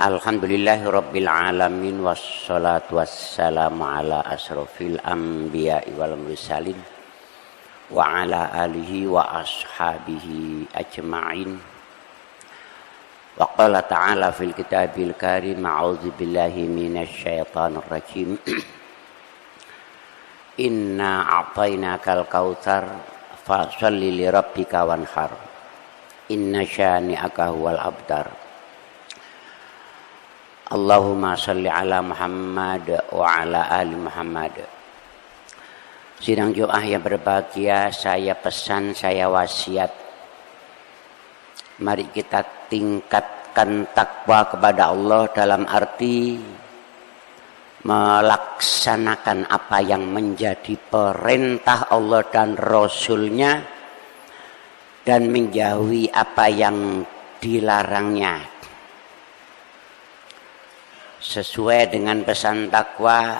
Alhamdulillahi Rabbil Alamin. Wassalatu wassalamu ala asrofil anbiya'i wal mursalin wa ala alihi wa ashabihi ajma'in. Wa qala ta'ala fil kitabil karim, a'udzu billahi minasy syaithanir rajim. Inna a'tainakal kautsar fasholli li rabbika wanhar. Inna syani'aka huwal abtar. Allahumma salli ala Muhammad wa ala ali Muhammad. Sidang Jumat yang berbahagia, saya pesan, saya wasiat, mari kita tingkatkan takwa kepada Allah dalam arti melaksanakan apa yang menjadi perintah Allah dan Rasulnya dan menjauhi apa yang dilarangnya. Sesuai dengan pesan takwa,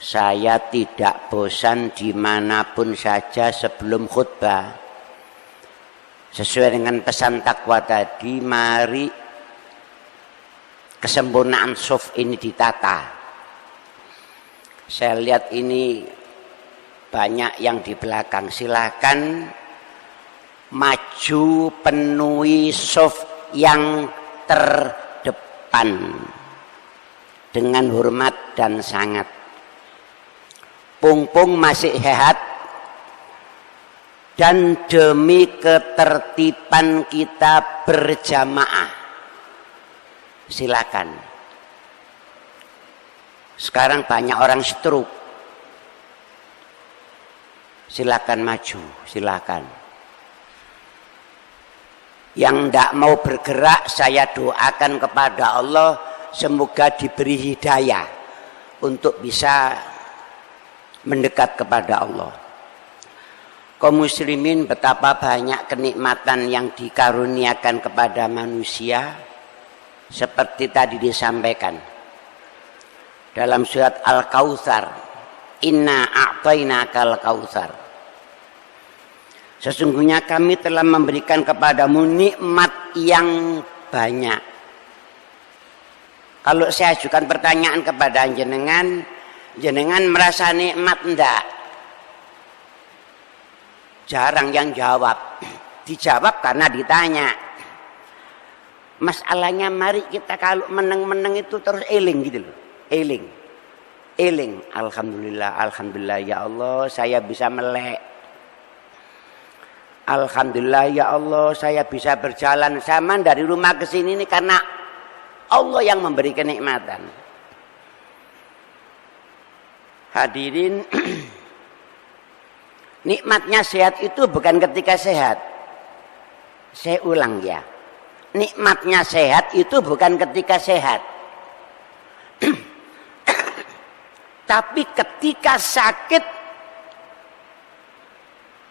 saya tidak bosan dimanapun saja sebelum khutbah. Sesuai dengan pesan takwa tadi, mari kesempurnaan shaf ini ditata. Saya lihat ini banyak yang di belakang. Silakan maju penuhi shaf yang dengan hormat dan sangat. Pungpung masih sehat dan demi ketertiban kita berjamaah, silakan. Sekarang banyak orang stroke, silakan maju, silakan. Yang tidak mau bergerak, saya doakan kepada Allah semoga diberi hidayah untuk bisa mendekat kepada Allah. Kaum muslimin, betapa banyak kenikmatan yang dikaruniakan kepada manusia, seperti tadi disampaikan dalam surat Al-Kautsar, inna a'tainakal kautsar. Sesungguhnya kami telah memberikan kepadamu nikmat yang banyak. Kalau saya ajukan pertanyaan kepada jenengan, jenengan merasa nikmat enggak? Jarang yang jawab. Dijawab karena ditanya. Masalahnya mari kita kalau meneng-meneng itu terus eling gitu loh. Eling. Alhamdulillah, alhamdulillah ya Allah saya bisa melek. Alhamdulillah ya Allah saya bisa berjalan zaman dari rumah ke sini ini karena Allah yang memberi kenikmatan. Hadirin, nikmatnya sehat itu bukan ketika sehat. Saya ulang ya. Nikmatnya sehat itu bukan ketika sehat. Tapi ketika sakit,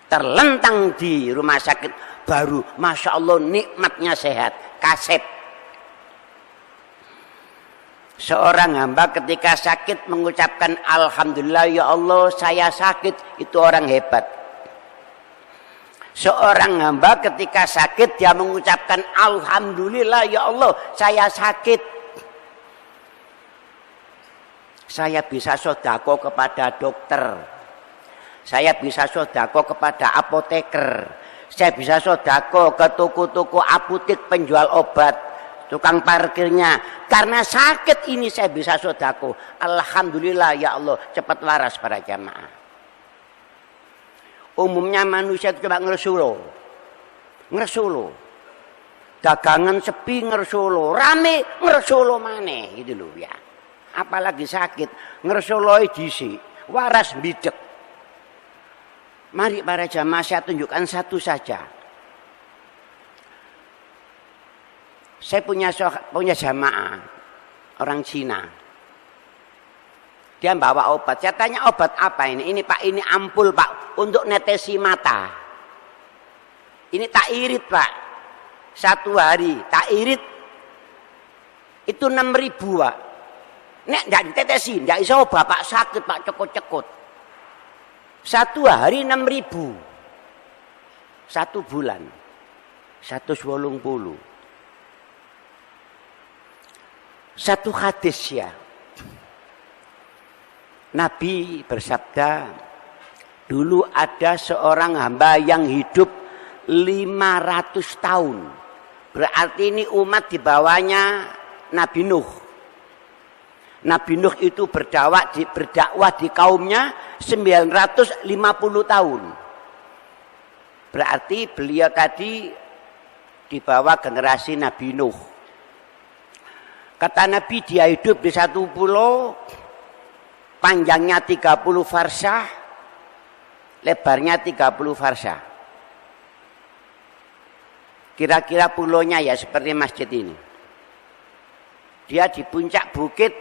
terlentang di rumah sakit, baru Masya Allah nikmatnya sehat. Kasep. Seorang hamba ketika sakit mengucapkan Alhamdulillah ya Allah saya sakit, itu orang hebat. Seorang hamba ketika sakit dia mengucapkan Alhamdulillah ya Allah saya sakit. Saya bisa sodako kepada dokter, saya bisa sodako kepada apoteker, saya bisa sodako ke toko-toko apotek penjual obat, tukang parkirnya. Karena sakit ini saya bisa sodako. Alhamdulillah ya Allah cepat waras para jamaah. Umumnya manusia itu coba ngersolo. Dagangan sepi ngersolo, rame ngersolo maneh gitu loh ya. Apalagi sakit ngersoloi dhisik, waras bidek. Mari para jamaah saya tunjukkan satu saja. Saya punya jamaah orang Cina. Dia bawa obat. Saya tanya obat apa ini? Ini Pak, ini ampul Pak untuk netesi mata. Ini tak irit Pak. 1 hari tak irit itu 6.000 Pak. Nek ndak ditetesi, ndak iso bapak sakit Pak cekut-cekut. 1 hari 6.000. 1 bulan 180. Satu hadis ya. Nabi bersabda, dulu ada seorang hamba yang hidup 500 tahun. Berarti ini umat di bawahnya Nabi Nuh. Nabi Nuh itu berdakwah di kaumnya 950 tahun. Berarti beliau tadi di bawah generasi Nabi Nuh. Kata Nabi, dia hidup di satu pulau, panjangnya 30 farsah, lebarnya 30 farsah. Kira-kira pulaunya ya seperti masjid ini. Dia di puncak bukit,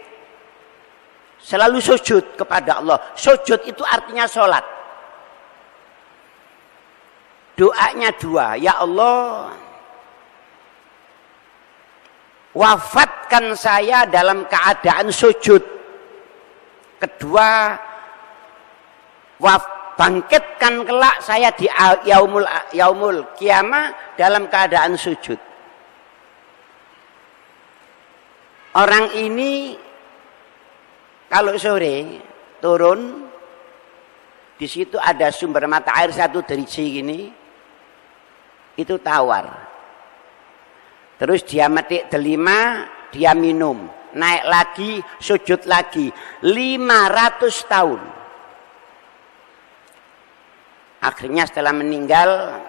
selalu sujud kepada Allah. Sujud itu artinya sholat. Doanya dua, ya Allah, wafatkan saya dalam keadaan sujud. Kedua, bangkitkan kelak saya di yaumul kiamah dalam keadaan sujud. Orang ini kalau sore turun, di situ ada sumber mata air satu deriji gini, itu tawar. Terus dia metik delima, dia minum, naik lagi, sujud lagi, 500 tahun. Akhirnya setelah meninggal,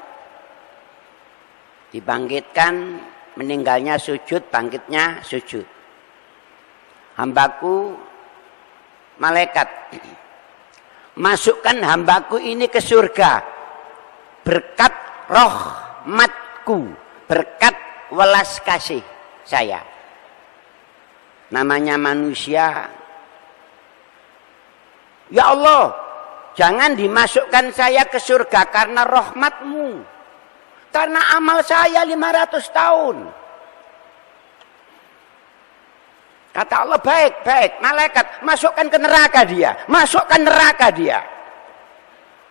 dibangkitkan, meninggalnya sujud, bangkitnya sujud. Hambaku, malaikat, masukkan hambaku ini ke surga berkat rahmatku, berkat welas kasih saya. Namanya manusia. Ya Allah, jangan dimasukkan saya ke surga karena rahmatmu, karena amal saya 500 tahun. Kata Allah, baik, baik. Malaikat, masukkan ke neraka dia. Masukkan neraka dia.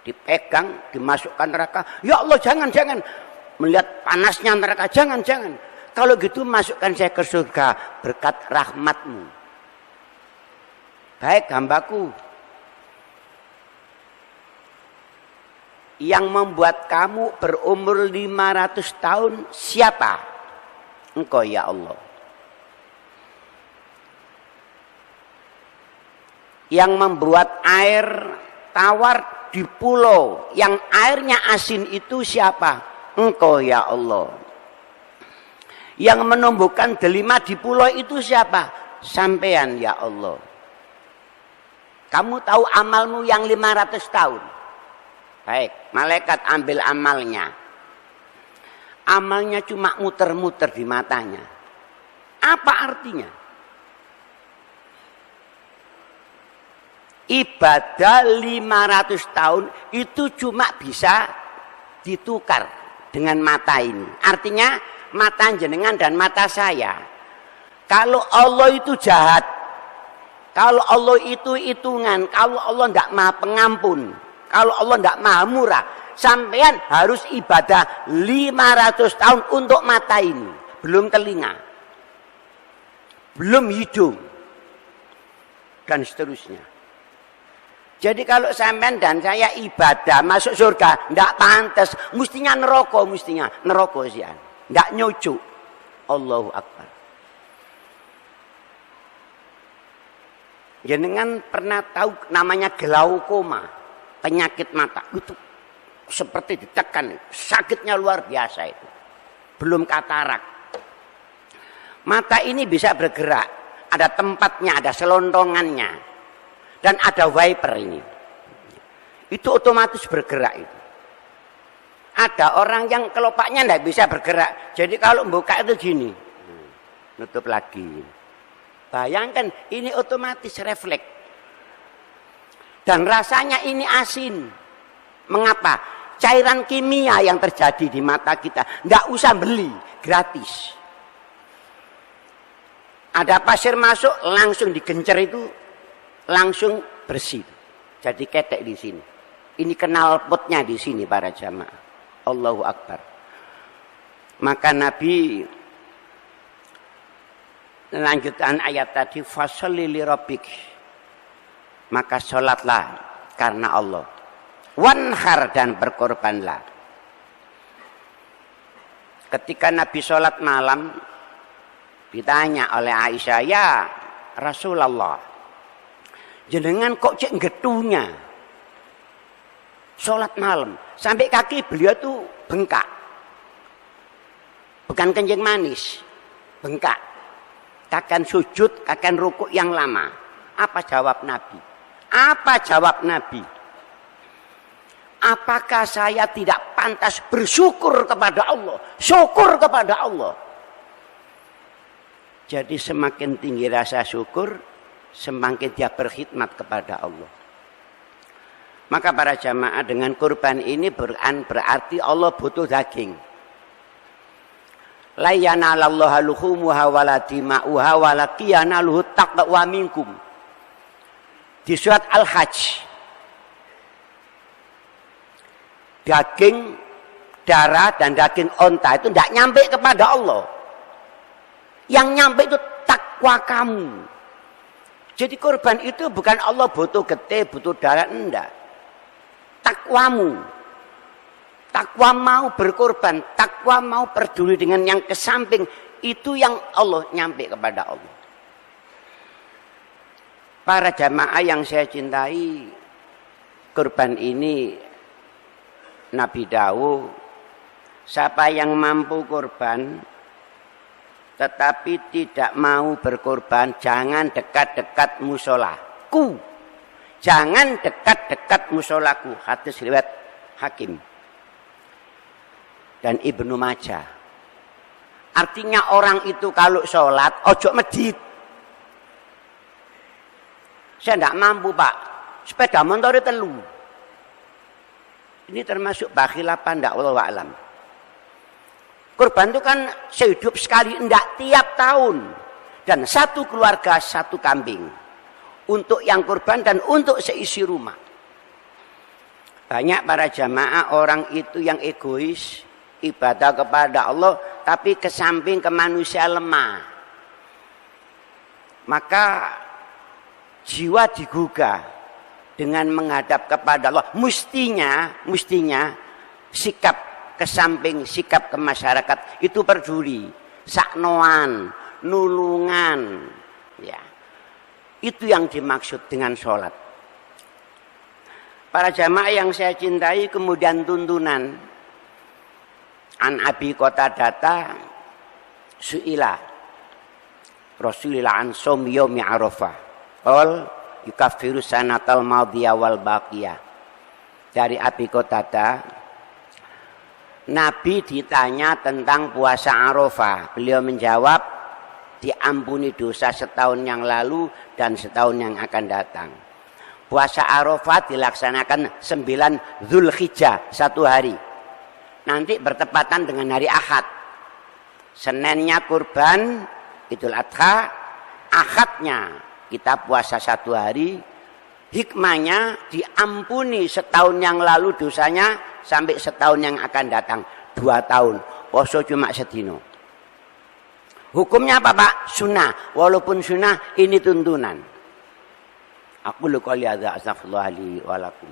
Dipegang, dimasukkan neraka. Ya Allah, jangan, jangan. Melihat panasnya neraka, jangan, jangan. Kalau gitu masukkan saya ke surga berkat rahmatmu. Baik, hambaku. Yang membuat kamu berumur 500 tahun siapa? Engkau ya Allah. Yang membuat air tawar di pulau yang airnya asin itu siapa? Engkau ya Allah. Yang menumbuhkan delima di pulau itu siapa? Sampean ya Allah. Kamu tahu amalmu yang 500 tahun. Baik, malaikat ambil amalnya. Amalnya cuma muter-muter di matanya. Apa artinya? Ibadah 500 tahun itu cuma bisa ditukar dengan mata ini. Artinya mata jenengan dan mata saya. Kalau Allah itu jahat, kalau Allah itu hitungan, kalau Allah tidak maha pengampun, kalau Allah tidak maha murah, sampean harus ibadah 500 tahun untuk mata ini. Belum telinga, belum hidung, dan seterusnya. Jadi kalau sampean dan saya ibadah masuk surga, tidak pantas, mestinya neraka, mestinya neraka sih, tidak nyucuk. Allahu Akbar. Jenengan pernah tahu namanya glaukoma, penyakit mata itu seperti ditekan, sakitnya luar biasa itu. Belum katarak. Mata ini bisa bergerak, ada tempatnya, ada selontongannya. Dan ada wiper ini. Itu otomatis bergerak itu. Ada orang yang kelopaknya tidak bisa bergerak. Jadi kalau buka itu gini. Nutup lagi. Bayangkan ini otomatis refleks. Dan rasanya ini asin. Mengapa? Cairan kimia yang terjadi di mata kita. Tidak usah beli. Gratis. Ada pasir masuk langsung digencer itu. Langsung bersih. Jadi ketek di sini. Ini knalpotnya di sini para jamaah. Allahu Akbar. Maka Nabi Lanjutan ayat tadi, fasholli li rabbik, maka sholatlah karena Allah, wanhar, dan berkorbanlah. Ketika Nabi sholat malam, ditanya oleh Aisyah, ya Rasulullah, jenengan kok cek getunya sholat malam sampai kaki beliau tuh bengkak, bukan kencing manis, bengkak, akan sujud, akan rukuk yang lama. Apa jawab Nabi? Apa jawab Nabi? Apakah saya tidak pantas bersyukur kepada Allah? Syukur kepada Allah. Jadi semakin tinggi rasa syukur, semakin dia berkhidmat kepada Allah. Maka para jamaah, dengan kurban ini berarti Allah butuh daging. La yanalallaha luhumuha wala dima'uha walakin yanaluhu taqwa minkum. Di surat Al-Hajj, daging, darah, dan daging onta itu tidak nyampe kepada Allah. Yang nyampe itu takwa kamu. Jadi korban itu bukan Allah butuh getih, butuh darah, enggak. Takwamu. Takwa mau berkorban, takwa mau peduli dengan yang ke samping, itu yang Allah nyampe kepada Allah. Para jamaah yang saya cintai, korban ini Nabi Dawud, siapa yang mampu korban tetapi tidak mau berkorban, jangan dekat-dekat musolaku. Jangan dekat-dekat musolaku. Hadis riwayat Hakim dan Ibnu Majah. Artinya orang itu kalau sholat, ojo medit. Saya tidak mampu Pak, sepeda motor telu. Ini termasuk bakhil apa enggak, wallahu a'lam. Kurban itu kan sehidup sekali, enggak tiap tahun. Dan satu keluarga, satu kambing. Untuk yang kurban dan untuk seisi rumah. Banyak para jamaah orang itu yang egois, ibadah kepada Allah, tapi kesamping ke manusia lemah. Maka jiwa digugah dengan menghadap kepada Allah. Mestinya sikap kesamping, sikap ke masyarakat itu peduli, saknoan, nulungan, ya. Itu yang dimaksud dengan sholat. Para jamaah yang saya cintai, kemudian tuntunan. An Abi Qatadah su'ila Rasulillah an som yaumi Arafah. Qol yukaffiru sanatal madiyah wal baqiyah. Dari Abi Qatadah, Nabi ditanya tentang puasa Arafah. Beliau menjawab, diampuni dosa setahun yang lalu dan setahun yang akan datang. Puasa Arafah dilaksanakan 9 Zulhijjah, 1 hari. Nanti bertepatan dengan hari Ahad. Seninnya kurban, Idul Adha. Ahadnya kita puasa 1 hari. Hikmahnya diampuni setahun yang lalu dosanya sampai setahun yang akan datang. 2 tahun. Poso cuma sedino. Hukumnya apa Pak? Sunnah. Walaupun sunnah, ini tuntunan. Aku lu qouli hadza astaghfirullah li wa lakum.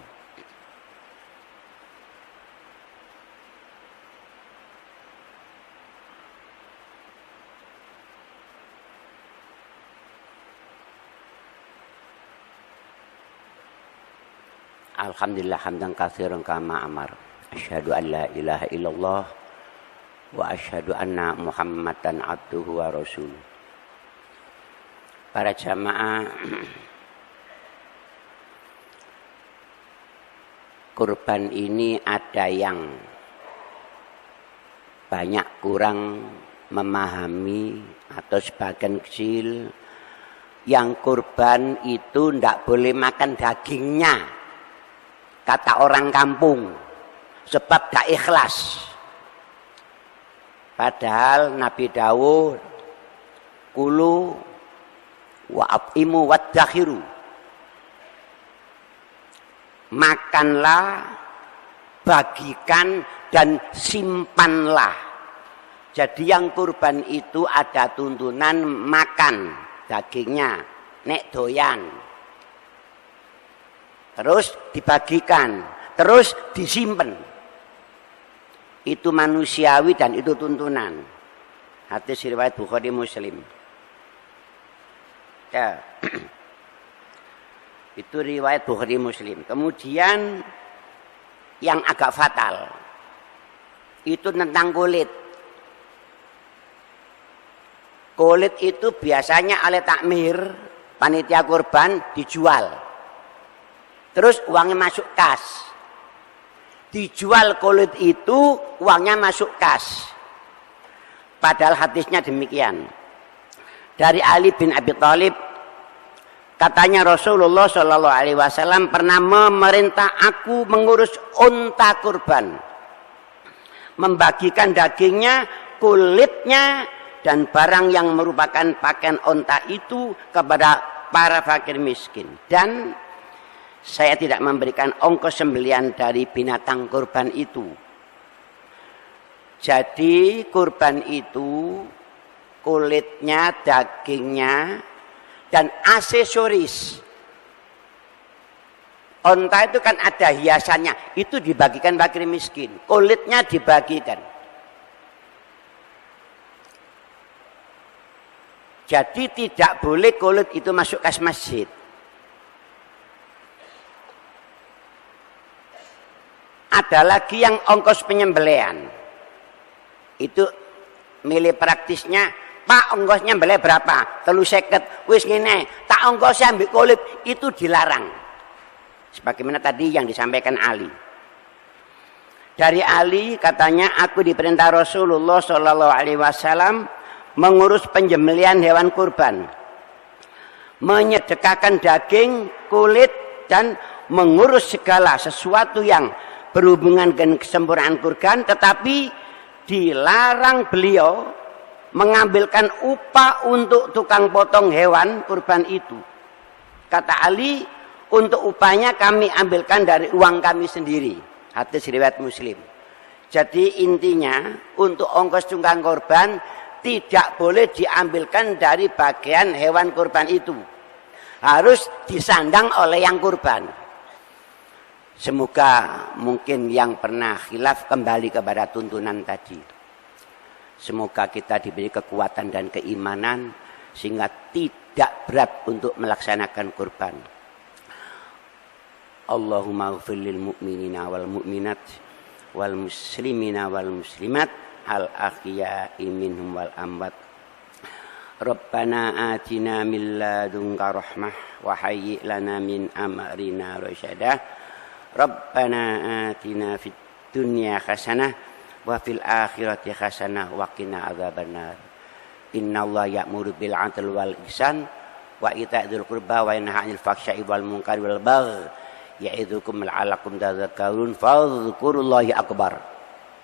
Alhamdulillah hamdan katsiran kama amar. Asyhadu an la ilaha illallah wa asyhadu anna Muhammadan abduhu wa rasuluh. Para jamaah, kurban ini ada yang banyak kurang memahami atau sebagian kecil yang kurban itu ndak boleh makan dagingnya, kata orang kampung, sebab gak ikhlas. Padahal Nabi Dawud kulu wa at'imu waddakhiru, makanlah, bagikan, dan simpanlah. Jadi yang kurban itu ada tuntunan makan dagingnya, nek doyan. Terus dibagikan, terus disimpan. Itu manusiawi dan itu tuntunan. Hadis riwayat Bukhari Muslim. Ya. Itu riwayat Bukhari Muslim. Kemudian yang agak fatal itu tentang kulit. Kulit itu biasanya oleh takmir, panitia kurban dijual. Terus uangnya masuk kas. Dijual kulit itu uangnya masuk kas. Padahal hadisnya demikian. Dari Ali bin Abi Thalib, katanya Rasulullah Shallallahu Alaihi Wasallam pernah memerintah aku mengurus unta kurban, membagikan dagingnya, kulitnya, dan barang yang merupakan pakaian unta itu kepada para fakir miskin. Dan saya tidak memberikan ongkos sembelian dari binatang kurban itu. Jadi kurban itu kulitnya, dagingnya, dan aksesoris. Unta itu kan ada hiasannya, itu dibagikan fakir miskin. Kulitnya dibagikan. Jadi tidak boleh kulit itu masuk kas masjid. Ada lagi yang ongkos penyembelihan. Itu milih praktisnya, Pak ongkosnya beli berapa? 350. Wis ngene, tak ongkosnya ambil kulit, itu dilarang. Sebagaimana tadi yang disampaikan Ali. Dari Ali katanya aku diperintah Rasulullah Shallallahu Alaihi Wasallam mengurus penyembelihan hewan kurban, menyedekahkan daging, kulit, dan mengurus segala sesuatu yang berhubungan dengan kesempurnaan kurban, tetapi dilarang beliau mengambilkan upah untuk tukang potong hewan kurban itu. Kata Ali, untuk upahnya kami ambilkan dari uang kami sendiri. Hadis riwayat Muslim. Jadi intinya untuk ongkos tukang kurban tidak boleh diambilkan dari bagian hewan kurban itu. Harus disandang oleh yang kurban. Semoga mungkin yang pernah khilaf kembali kepada tuntunan tadi. Semoga kita diberi kekuatan dan keimanan sehingga tidak berat untuk melaksanakan kurban. Allahumma ighfir lil mu'minina wal mu'minat wal muslimina wal muslimat al ahya'i minhum wal amwat. Rabbana atina min ladunka rahmah wa hayyi' lana min amrina rasyada. Rabbana atina fid dunya hasanah wa fil akhirati hasanah wa qina adzabannar. Innallaha ya'muru bil 'adli wal ihsan wa ita'i dzil qurba wa yanha 'anil fahsya'i wal munkari wal baghi ya'idzukum la'allakum tadhakkarun. Fadhkurullaha akbar.